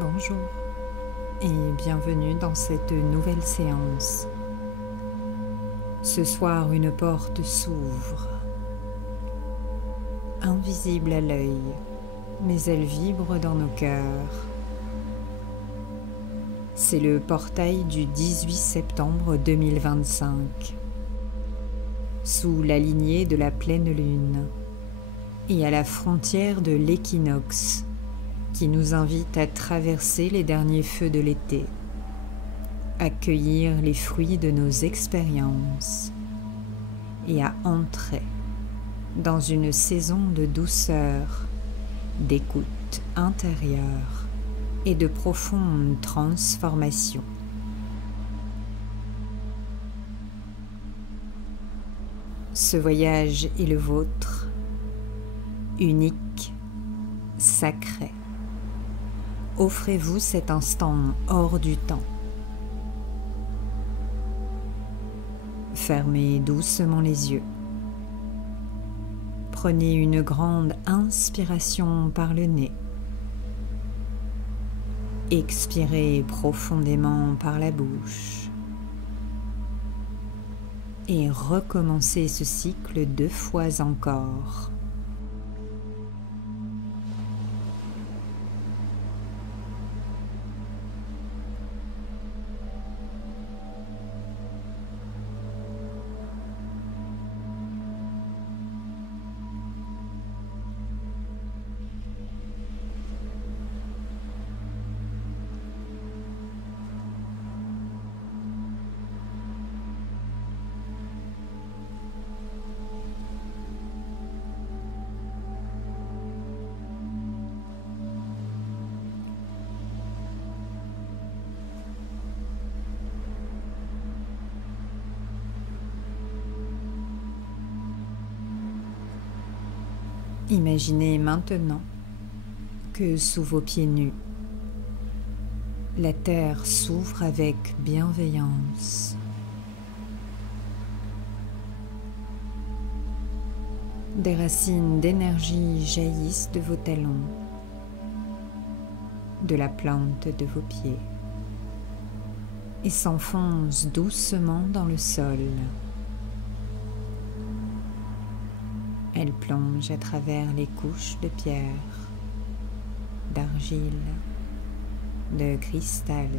Bonjour et bienvenue dans cette nouvelle séance. Ce soir, une porte s'ouvre, invisible à l'œil, mais elle vibre dans nos cœurs. C'est le portail du 18 septembre 2025, sous la lignée de la pleine lune et à la frontière de l'équinoxe, qui nous invite à traverser les derniers feux de l'été, accueillir les fruits de nos expériences et à entrer dans une saison de douceur, d'écoute intérieure et de profonde transformation. Ce voyage est le vôtre, unique, sacré. Offrez-vous cet instant hors du temps. Fermez doucement les yeux. Prenez une grande inspiration par le nez. Expirez profondément par la bouche. Et recommencez ce cycle 2 fois encore. Imaginez maintenant que sous vos pieds nus, la terre s'ouvre avec bienveillance. Des racines d'énergie jaillissent de vos talons, de la plante de vos pieds, et s'enfoncent doucement dans le sol. Elle plonge à travers les couches de pierre, d'argile, de cristal,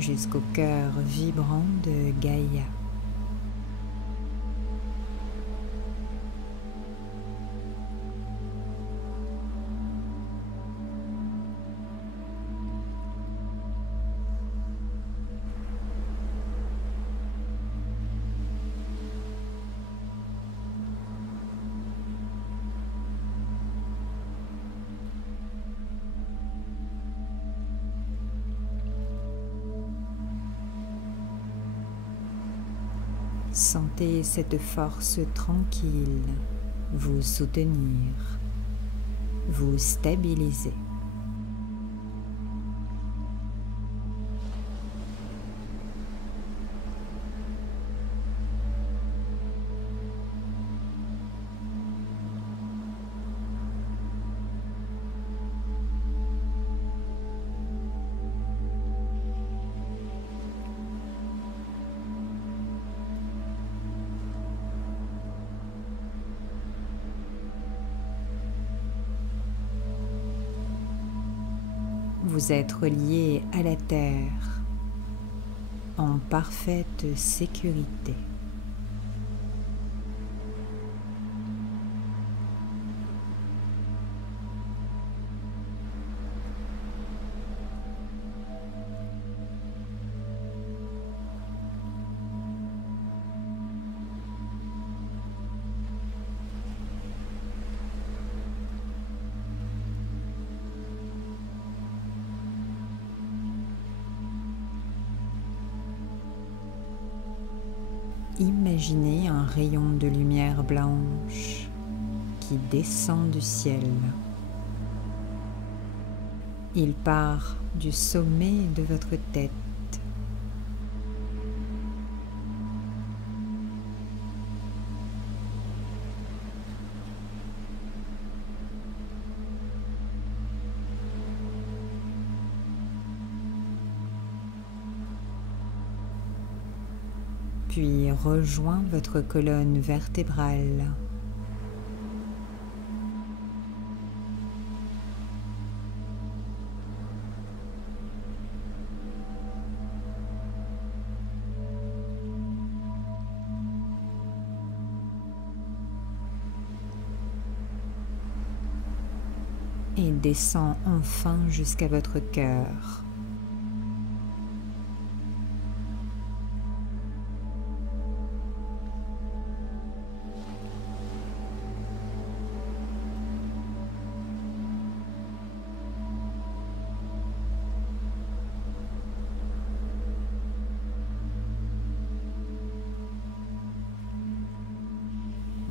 jusqu'au cœur vibrant de Gaïa. Sentez cette force tranquille vous soutenir, vous stabiliser. Vous êtes relié à la terre en parfaite sécurité. Imaginez un rayon de lumière blanche qui descend du ciel. Il part du sommet de votre tête. puis rejoint votre colonne vertébrale. Et descend enfin jusqu'à votre cœur.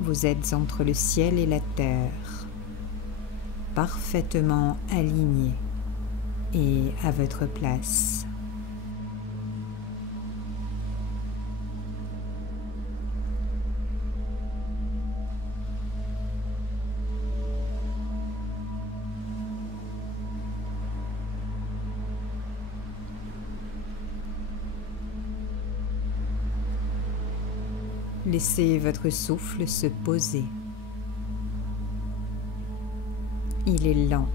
Vous êtes entre le ciel et la terre, parfaitement aligné et à votre place. Laissez votre souffle se poser. Il est lent,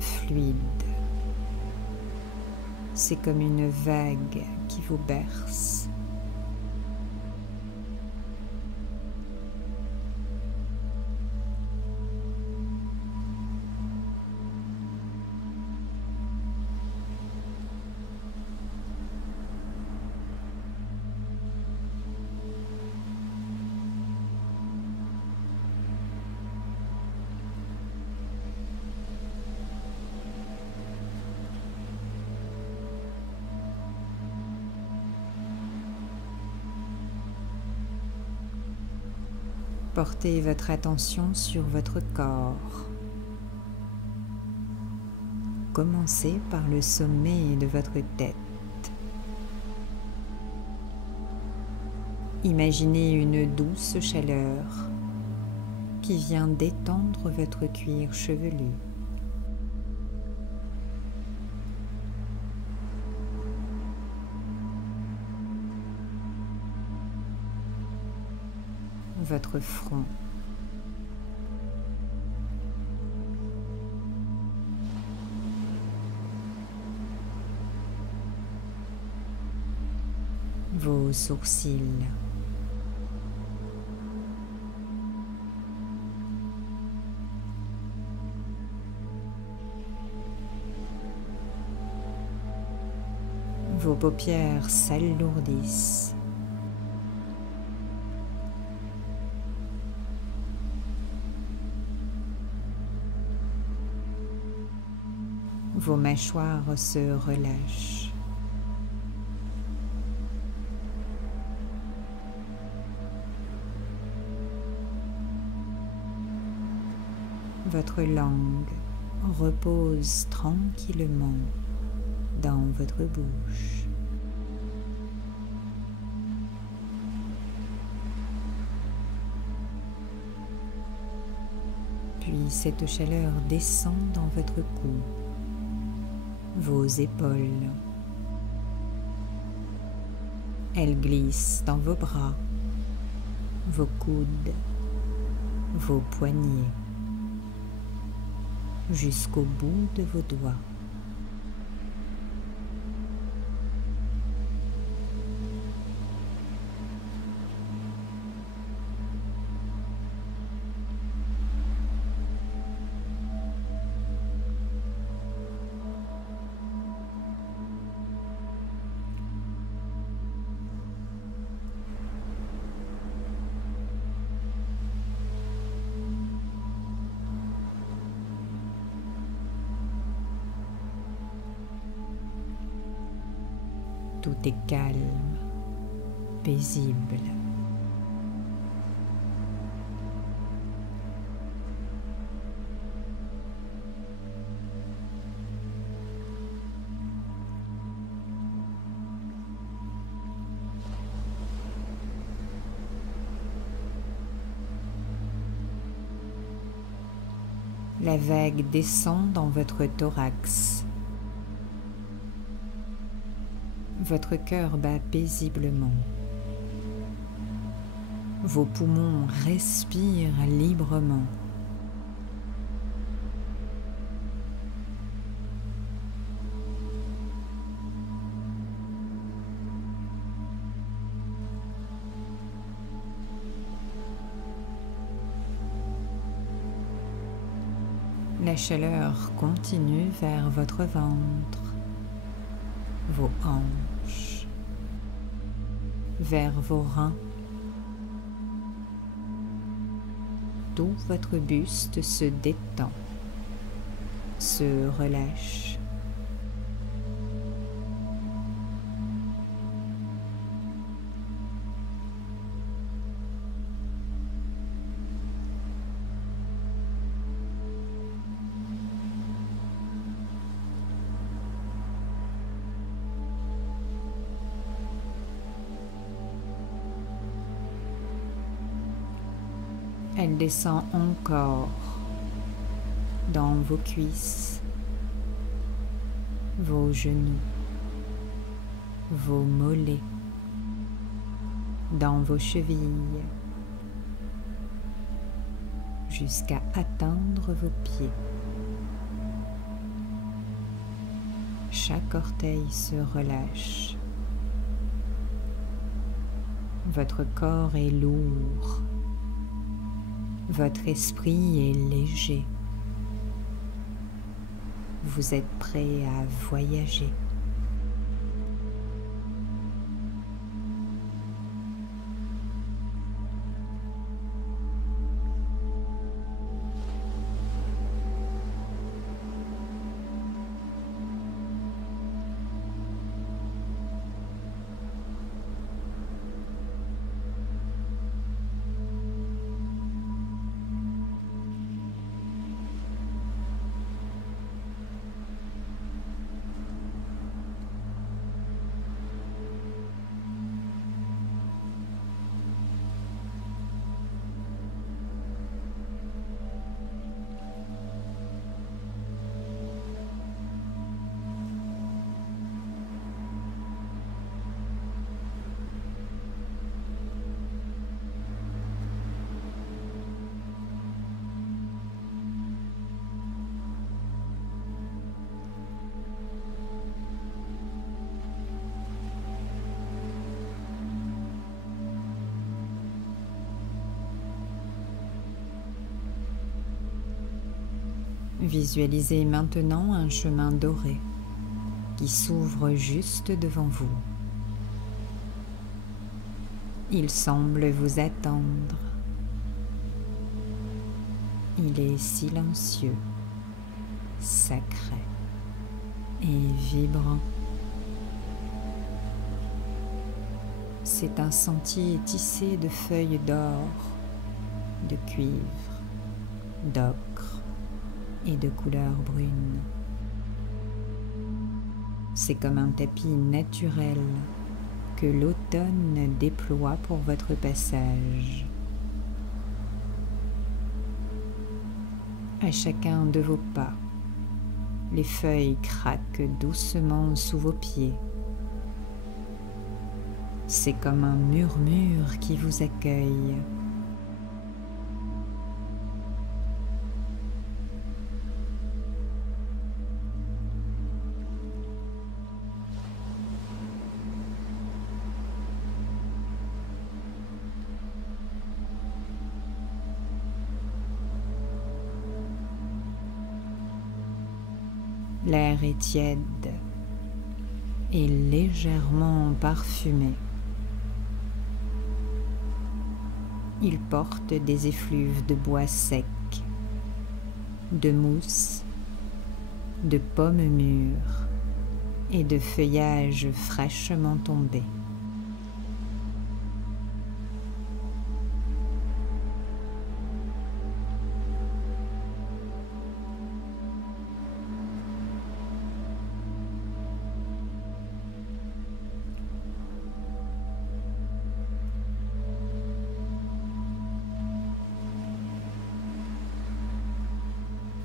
fluide. C'est comme une vague qui vous berce. Portez votre attention sur votre corps. Commencez par le sommet de votre tête. Imaginez une douce chaleur qui vient détendre votre cuir chevelu. Votre front. Vos sourcils. Vos paupières s'alourdissent. Vos mâchoires se relâchent. Votre langue repose tranquillement dans votre bouche. Puis cette chaleur descend dans votre cou, vos épaules. Elle glisse dans vos bras, vos coudes, vos poignets, jusqu'au bout de vos doigts. Tout est calme, paisible. La vague descend dans votre thorax. Votre cœur bat paisiblement. Vos poumons respirent librement. La chaleur continue vers votre ventre, vos hanches, vers vos reins. Tout votre buste se détend, se relâche. Elle descend encore dans vos cuisses, vos genoux, vos mollets, dans vos chevilles, jusqu'à atteindre vos pieds. Chaque orteil se relâche. Votre corps est lourd. Votre esprit est léger. Vous êtes prêt à voyager. Visualisez maintenant un chemin doré qui s'ouvre juste devant vous. Il semble vous attendre. Il est silencieux, sacré et vibrant. C'est un sentier tissé de feuilles d'or, de cuivre, d'ocre et de couleur brune. C'est comme un tapis naturel que l'automne déploie pour votre passage. À chacun de vos pas, les feuilles craquent doucement sous vos pieds. C'est comme un murmure qui vous accueille. L'air est tiède et légèrement parfumé. Il porte des effluves de bois sec, de mousse, de pommes mûres et de feuillages fraîchement tombés.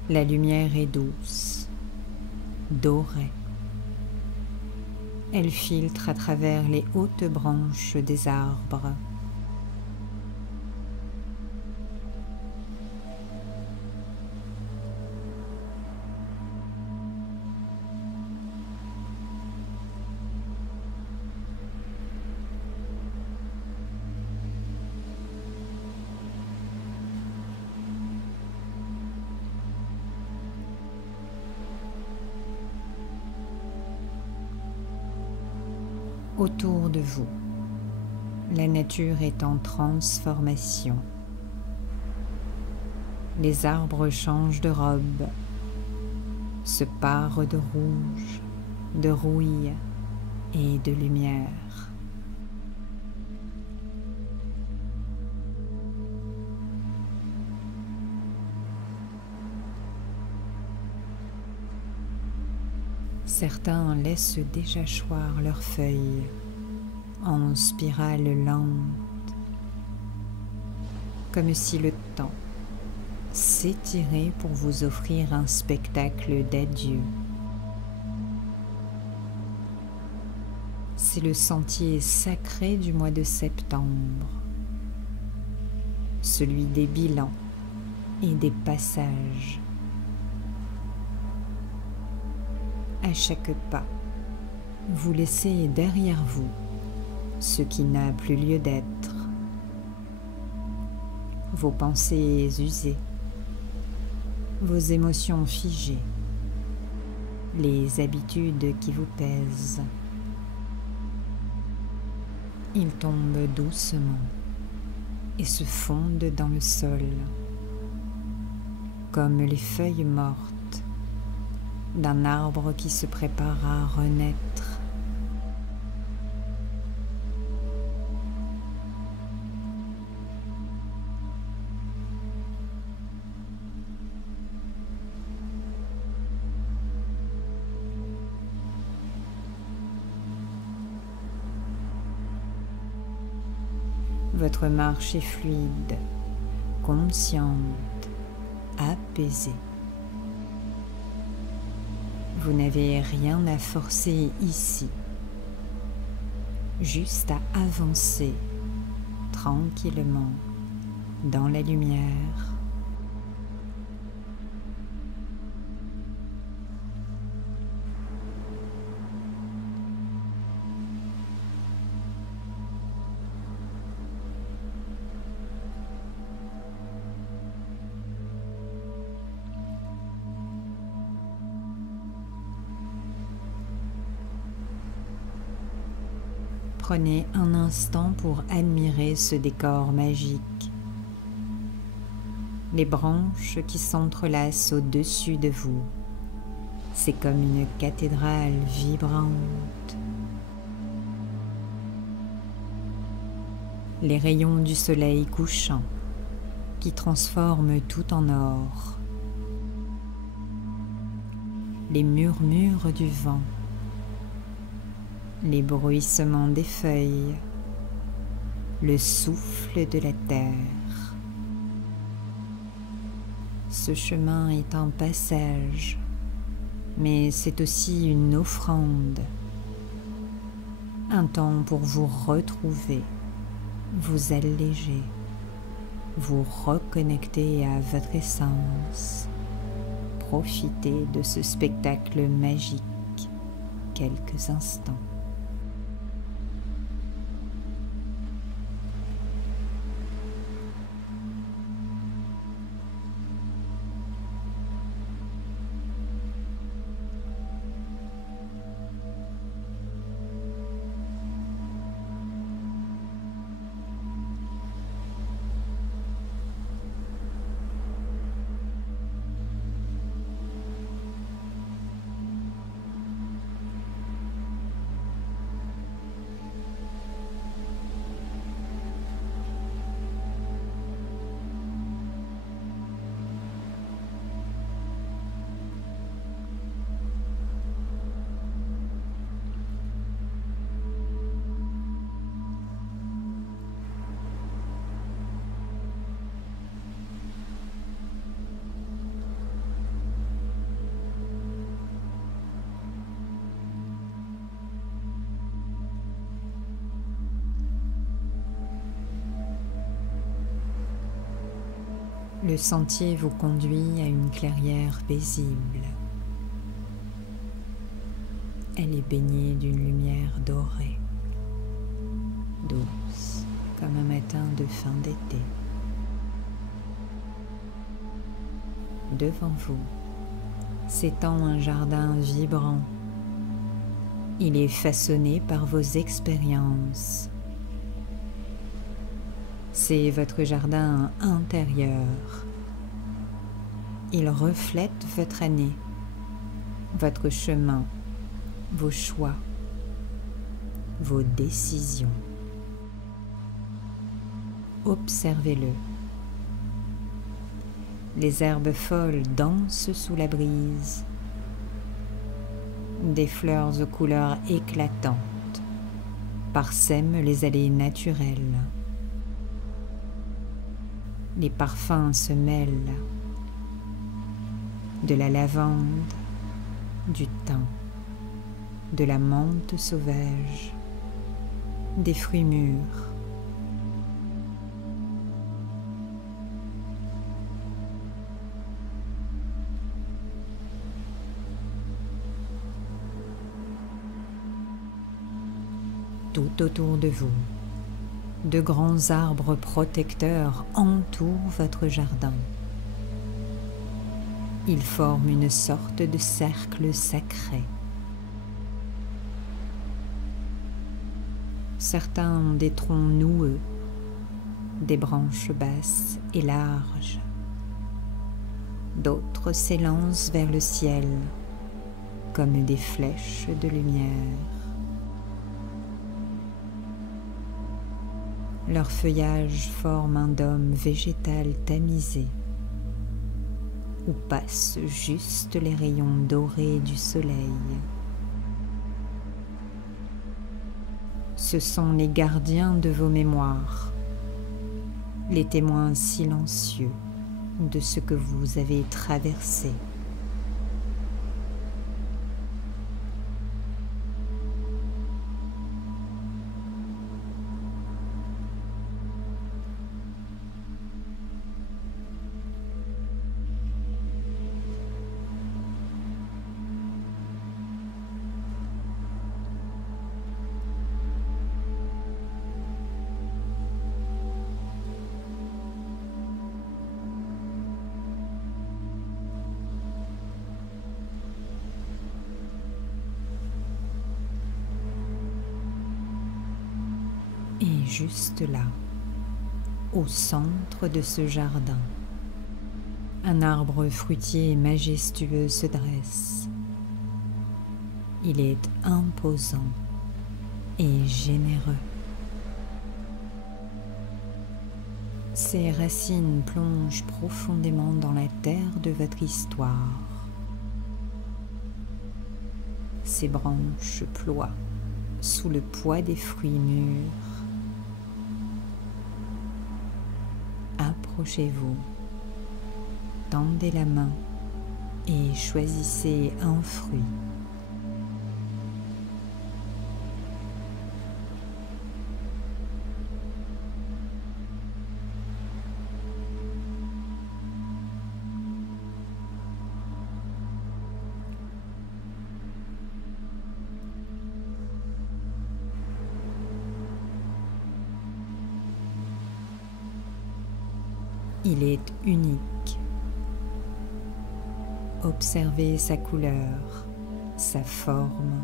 La lumière est douce, dorée. Elle filtre à travers les hautes branches des arbres. Autour de vous, la nature est en transformation. Les arbres changent de robe, se parent de rouge, de rouille et de lumière. Certains laissent déjà choir leurs feuilles en spirale lente, comme si le temps s'étirait pour vous offrir un spectacle d'adieu. C'est le sentier sacré du mois de septembre, celui des bilans et des passages. À chaque pas, vous laissez derrière vous ce qui n'a plus lieu d'être, vos pensées usées, vos émotions figées, les habitudes qui vous pèsent. Ils tombent doucement et se fondent dans le sol, comme les feuilles mortes d'un arbre qui se prépare à renaître. Votre marche est fluide, consciente, apaisée. Vous n'avez rien à forcer ici, juste à avancer tranquillement dans la lumière. Prenez un instant pour admirer ce décor magique. Les branches qui s'entrelacent au-dessus de vous, c'est comme une cathédrale vibrante. Les rayons du soleil couchant qui transforment tout en or. Les murmures du vent, les bruissements des feuilles, le souffle de la terre. Ce chemin est un passage, mais c'est aussi une offrande, un temps pour vous retrouver, vous alléger, vous reconnecter à votre essence. Profitez de ce spectacle magique quelques instants. Le sentier vous conduit à une clairière paisible. Elle est baignée d'une lumière dorée, douce comme un matin de fin d'été. Devant vous s'étend un jardin vibrant, Il est façonné par vos expériences. C'est votre jardin intérieur. Il reflète votre année, votre chemin, vos choix, vos décisions. Observez-le. Les herbes folles dansent sous la brise. Des fleurs aux couleurs éclatantes parsèment les allées naturelles. Les parfums se mêlent. De la lavande, du thym, de la menthe sauvage, des fruits mûrs. Tout autour de vous, de grands arbres protecteurs entourent votre jardin. Ils forment une sorte de cercle sacré. Certains ont des troncs noueux, des branches basses et larges. D'autres s'élancent vers le ciel comme des flèches de lumière. Leur feuillage forme un dôme végétal tamisé, où passent juste les rayons dorés du soleil. Ce sont les gardiens de vos mémoires, les témoins silencieux de ce que vous avez traversé. Et juste là, au centre de ce jardin, un arbre fruitier majestueux se dresse. Il est imposant et généreux. Ses racines plongent profondément dans la terre de votre histoire. Ses branches ploient sous le poids des fruits mûrs. Approchez-vous, tendez la main et choisissez un fruit. Il est unique. Observez sa couleur, sa forme,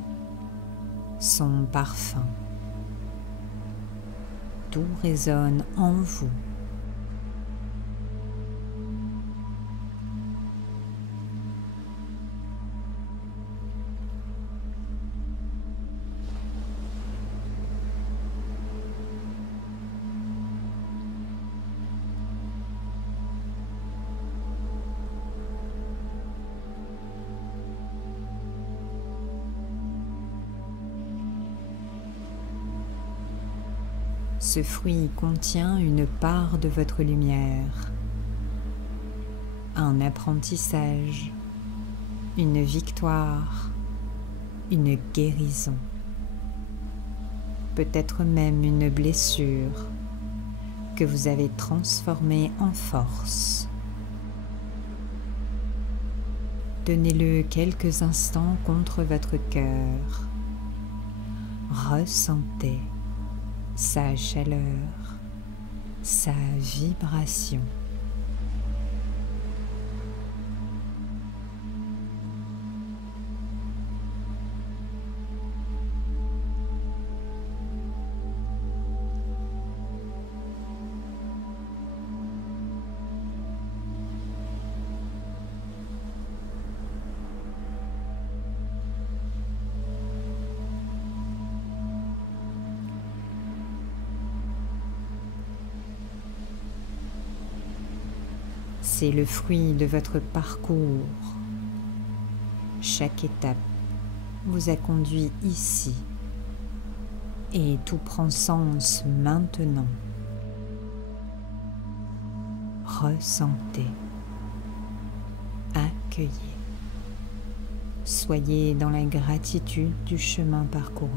son parfum. Tout résonne en vous. Ce fruit contient une part de votre lumière, un apprentissage, une victoire, une guérison, peut-être même une blessure que vous avez transformée en force. Tenez-le quelques instants contre votre cœur. Ressentez sa chaleur, sa vibration. C'est le fruit de votre parcours. Chaque étape vous a conduit ici et tout prend sens maintenant. Ressentez, accueillez, soyez dans la gratitude du chemin parcouru.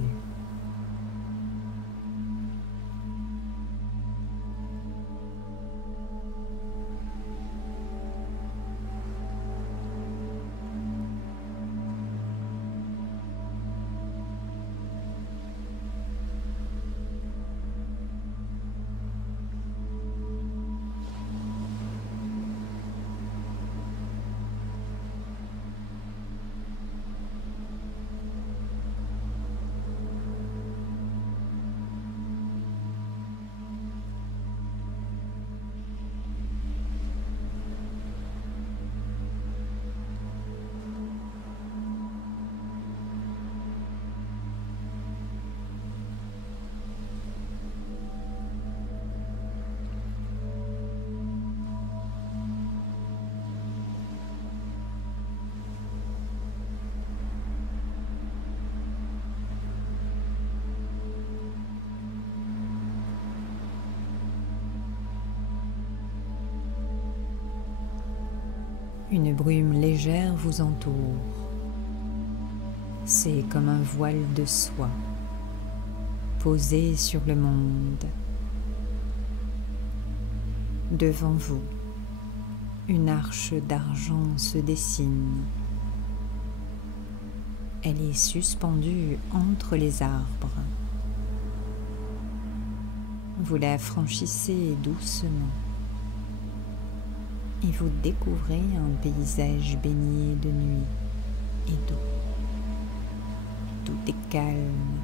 Une brume légère vous entoure. C'est comme un voile de soie posé sur le monde. Devant vous, une arche d'argent se dessine. Elle est suspendue entre les arbres. Vous la franchissez doucement et vous découvrez un paysage baigné de nuit et d'eau. Tout est calme.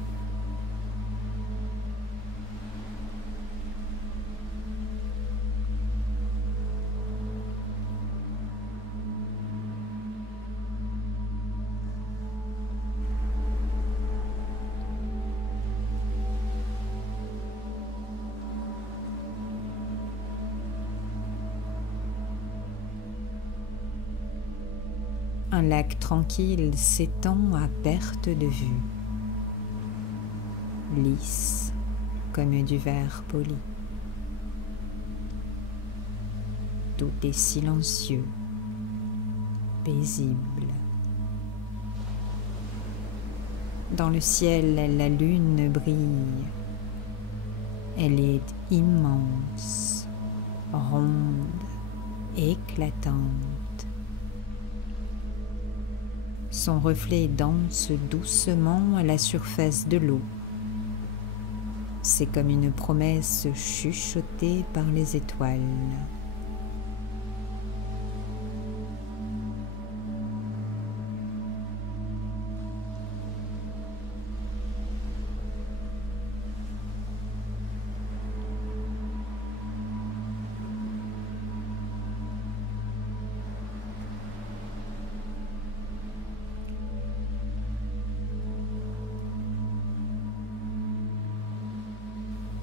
Un lac tranquille s'étend à perte de vue, lisse comme du verre poli. Tout est silencieux, paisible. Dans le ciel, la lune brille. Elle est immense, ronde, éclatante. Son reflet danse doucement à la surface de l'eau. C'est comme une promesse chuchotée par les étoiles.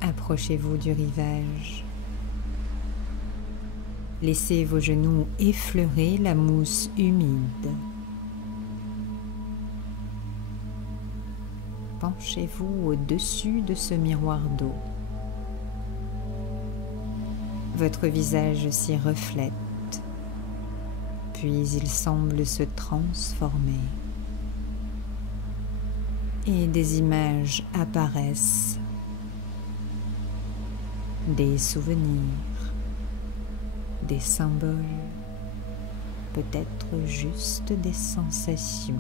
Approchez-vous du rivage. Laissez vos genoux effleurer la mousse humide. Penchez-vous au-dessus de ce miroir d'eau. Votre visage s'y reflète, puis il semble se transformer. Et des images apparaissent. Des souvenirs, des symboles, peut-être juste des sensations.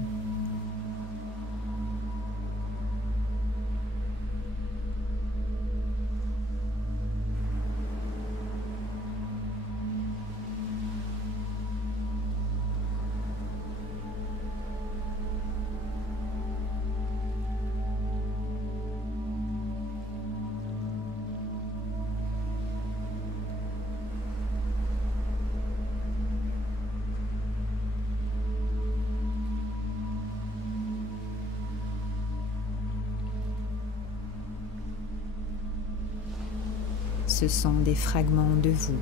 Ce sont des fragments de vous,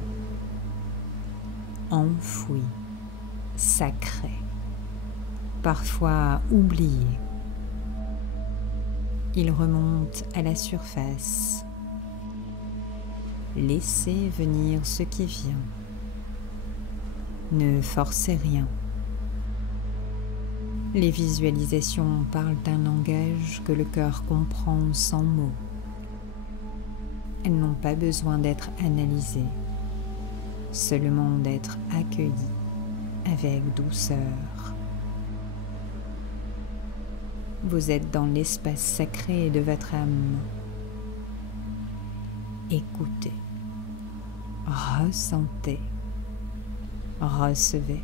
enfoui, sacré, parfois oublié. Il remonte à la surface. Laissez venir ce qui vient. Ne forcez rien. Les visualisations parlent d'un langage que le cœur comprend sans mots. Elles n'ont pas besoin d'être analysées, seulement d'être accueillies avec douceur. Vous êtes dans l'espace sacré de votre âme. Écoutez, ressentez, recevez.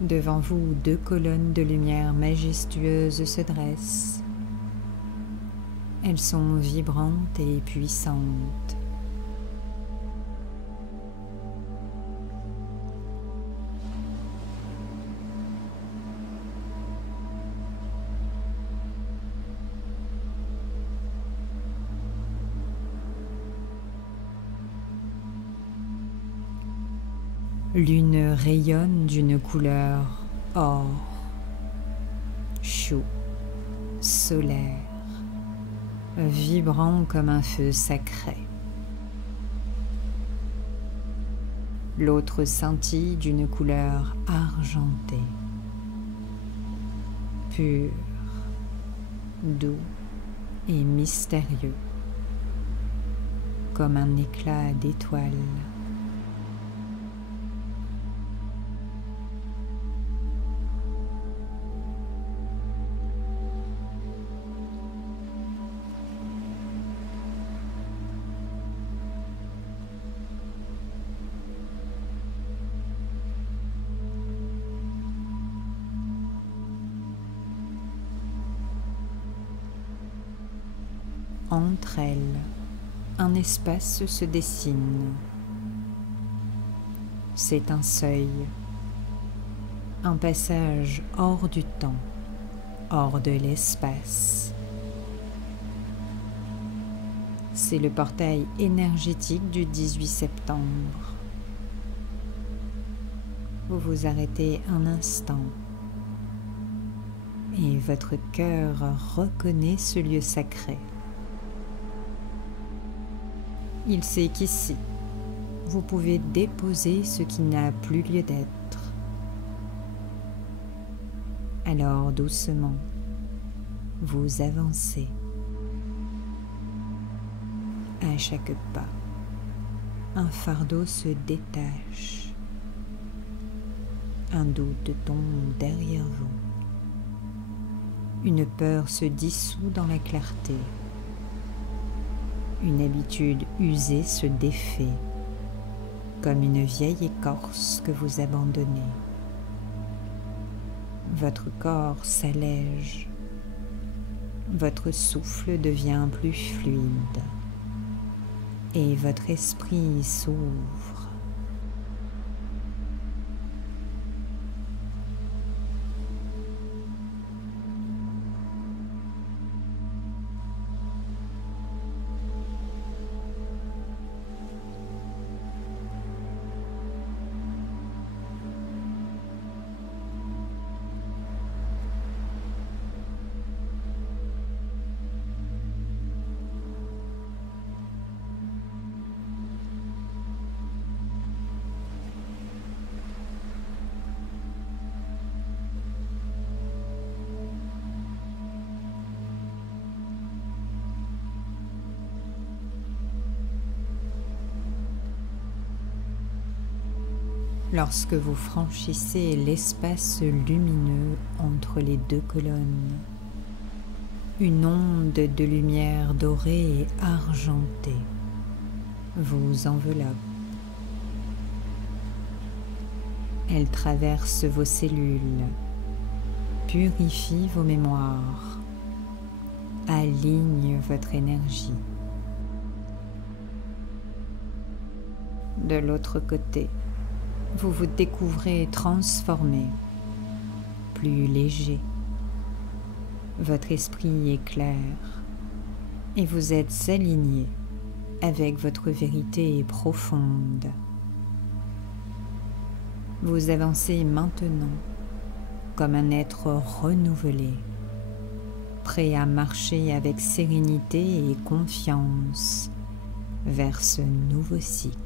Devant vous, 2 colonnes de lumière majestueuses se dressent. Elles sont vibrantes et puissantes. L'une rayonne d'une couleur or, chaud, solaire, vibrant comme un feu sacré. L'autre scintille d'une couleur argentée, pur, doux et mystérieux, comme un éclat d'étoiles. Entre elles, un espace se dessine. C'est un seuil, un passage hors du temps, hors de l'espace. C'est le portail énergétique du 18 septembre. Vous vous arrêtez un instant et votre cœur reconnaît ce lieu sacré. Il sait qu'ici, vous pouvez déposer ce qui n'a plus lieu d'être. Alors doucement, vous avancez. À chaque pas, un fardeau se détache. Un doute tombe derrière vous. Une peur se dissout dans la clarté. Une habitude usée se défait, comme une vieille écorce que vous abandonnez. Votre corps s'allège, votre souffle devient plus fluide et votre esprit s'ouvre. lorsque vous franchissez l'espace lumineux entre les deux colonnes. Une onde de lumière dorée et argentée vous enveloppe. Elle traverse vos cellules, purifie vos mémoires, aligne votre énergie. De l'autre côté, vous vous découvrez transformé, plus léger. Votre esprit est clair et vous êtes aligné avec votre vérité profonde. Vous avancez maintenant comme un être renouvelé, prêt à marcher avec sérénité et confiance vers ce nouveau cycle.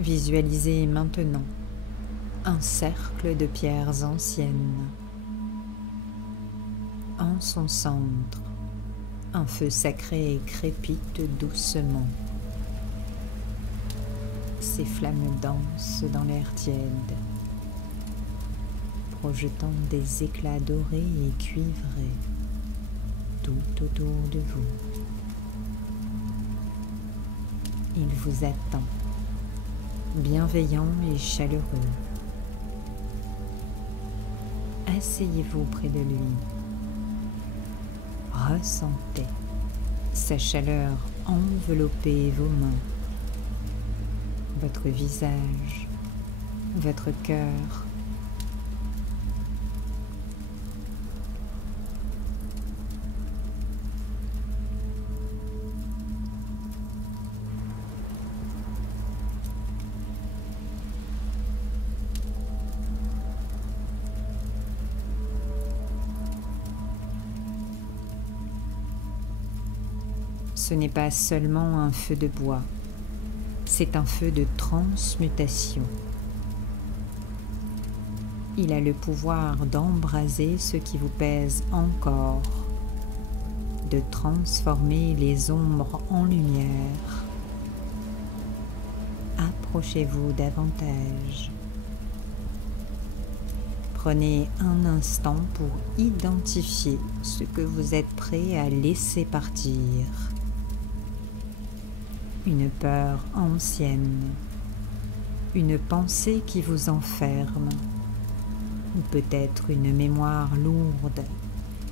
Visualisez maintenant un cercle de pierres anciennes. En son centre, un feu sacré crépite doucement. Ses flammes dansent dans l'air tiède, projetant des éclats dorés et cuivrés tout autour de vous. Il vous attend, bienveillant et chaleureux. Asseyez-vous près de lui. Ressentez sa chaleur envelopper vos mains, votre visage, votre cœur. Ce n'est pas seulement un feu de bois, c'est un feu de transmutation. Il a le pouvoir d'embraser ce qui vous pèse encore, de transformer les ombres en lumière. Approchez-vous davantage. Prenez un instant pour identifier ce que vous êtes prêt à laisser partir. Une peur ancienne, une pensée qui vous enferme, ou peut-être une mémoire lourde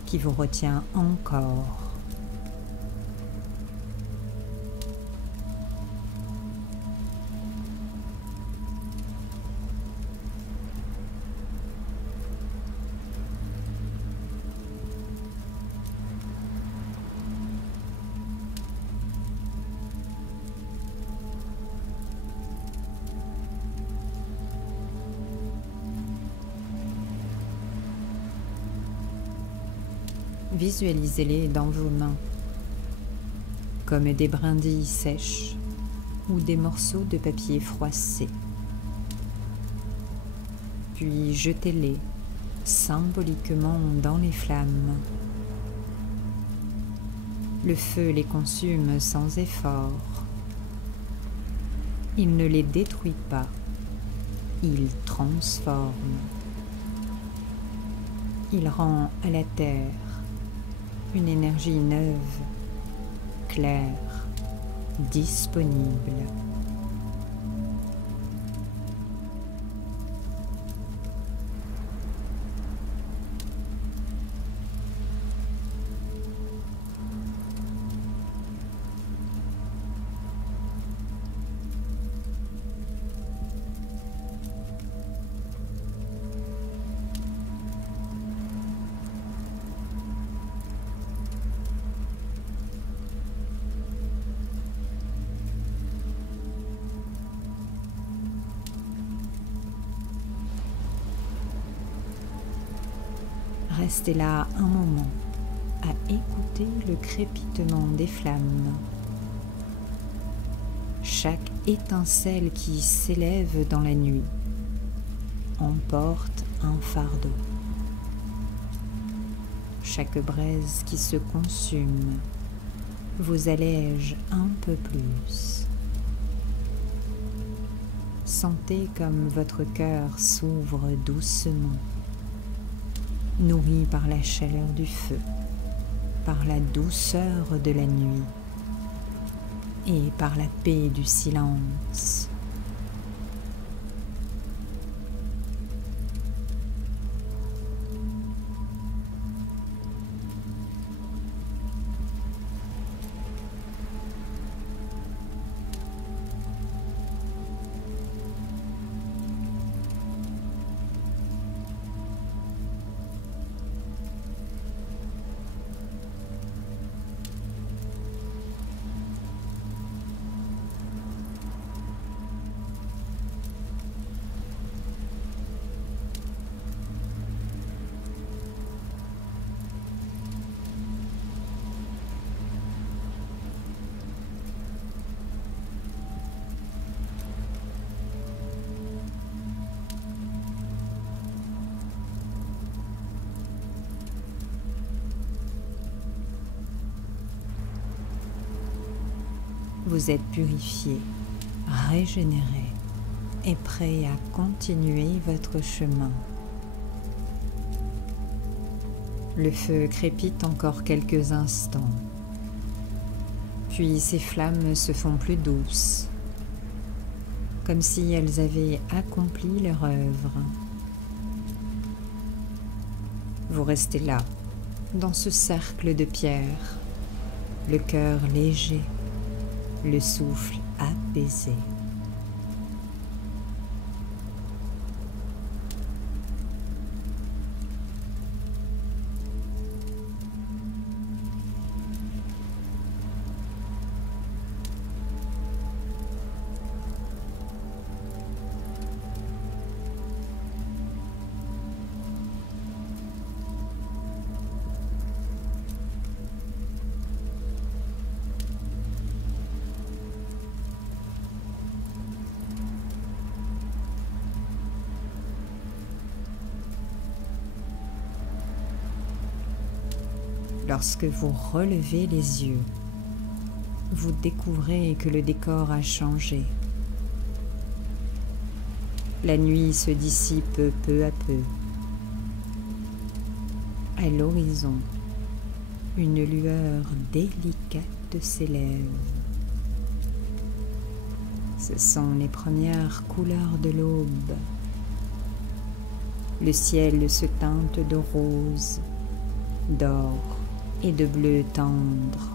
qui vous retient encore. Visualisez-les dans vos mains, comme des brindilles sèches ou des morceaux de papier froissé. Puis jetez-les symboliquement dans les flammes. Le feu les consume sans effort. Il ne les détruit pas, il transforme. Il rend à la terre une énergie neuve, claire, disponible. restez là un moment à écouter le crépitement des flammes. Chaque étincelle qui s'élève dans la nuit emporte un fardeau. Chaque braise qui se consume vous allège un peu plus. Sentez comme votre cœur s'ouvre doucement, nourri par la chaleur du feu, par la douceur de la nuit et par la paix du silence. Vous êtes purifié, régénéré et prêt à continuer votre chemin. Le feu crépite encore quelques instants, puis ces flammes se font plus douces, comme si elles avaient accompli leur œuvre. Vous restez là, dans ce cercle de pierre, le cœur léger, le souffle apaisé. Lorsque vous relevez les yeux, vous découvrez que le décor a changé. La nuit se dissipe peu à peu. À l'horizon, une lueur délicate s'élève. Ce sont les premières couleurs de l'aube. Le ciel se teinte de rose, d'or et de bleu tendre.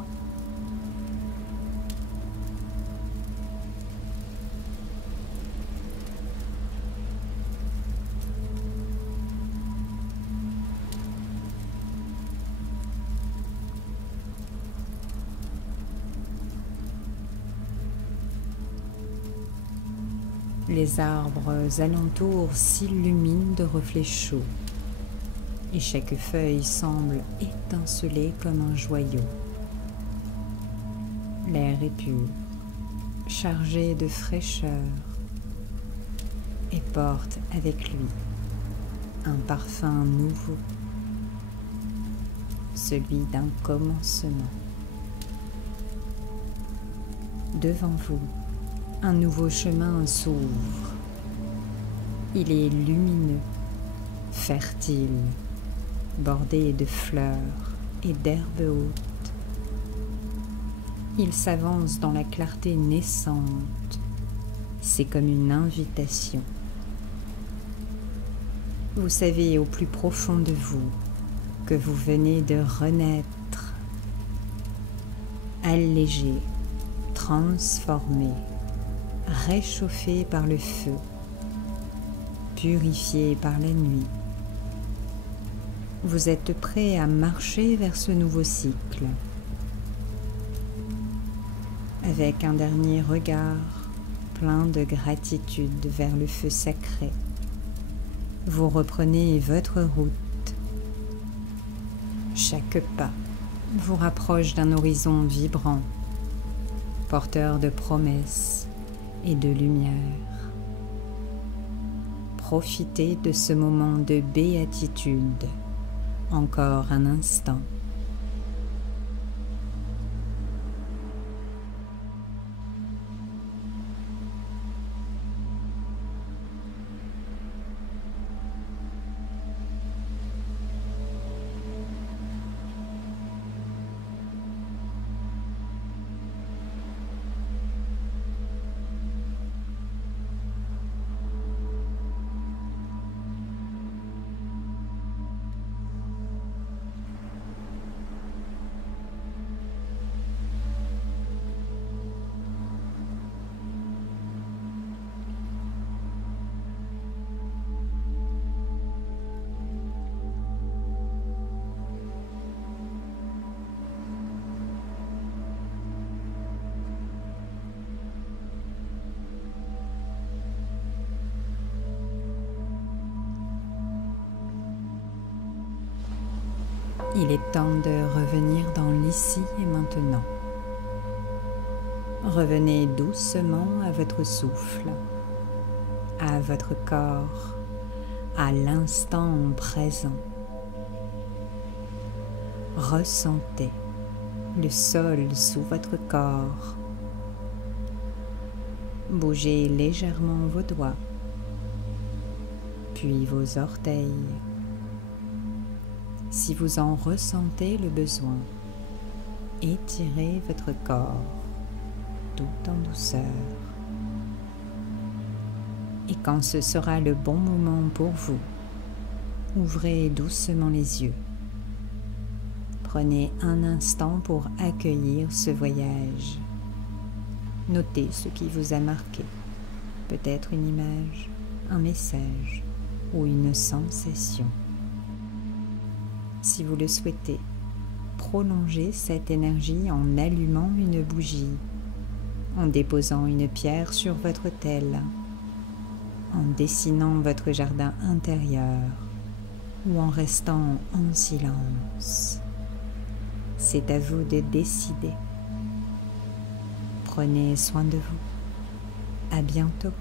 Les arbres alentours s'illuminent de reflets chauds et chaque feuille semble étinceler comme un joyau. L'air est pur, chargé de fraîcheur et porte avec lui un parfum nouveau, celui d'un commencement. Devant vous, un nouveau chemin s'ouvre. Il est lumineux, fertile, bordé de fleurs et d'herbes hautes. Il s'avance dans la clarté naissante. C'est comme une invitation. Vous savez au plus profond de vous que vous venez de renaître, allégé, transformé, réchauffé par le feu, purifié par la nuit. Vous êtes prêt à marcher vers ce nouveau cycle. Avec un dernier regard plein de gratitude vers le feu sacré, vous reprenez votre route, Chaque pas vous rapproche d'un horizon vibrant, porteur de promesses et de lumière. Profitez de ce moment de béatitude, encore un instant. Il est temps de revenir dans l'ici et maintenant. Revenez doucement à votre souffle, à votre corps, à l'instant présent. Ressentez le sol sous votre corps. Bougez légèrement vos doigts, puis vos orteils. Si vous en ressentez le besoin, étirez votre corps tout en douceur. Et quand ce sera le bon moment pour vous, ouvrez doucement les yeux. Prenez un instant pour accueillir ce voyage. Notez ce qui vous a marqué, peut-être une image, un message ou une sensation. Si vous le souhaitez, prolongez cette énergie en allumant une bougie, en déposant une pierre sur votre autel, en dessinant votre jardin intérieur ou en restant en silence. C'est à vous de décider. Prenez soin de vous. À bientôt.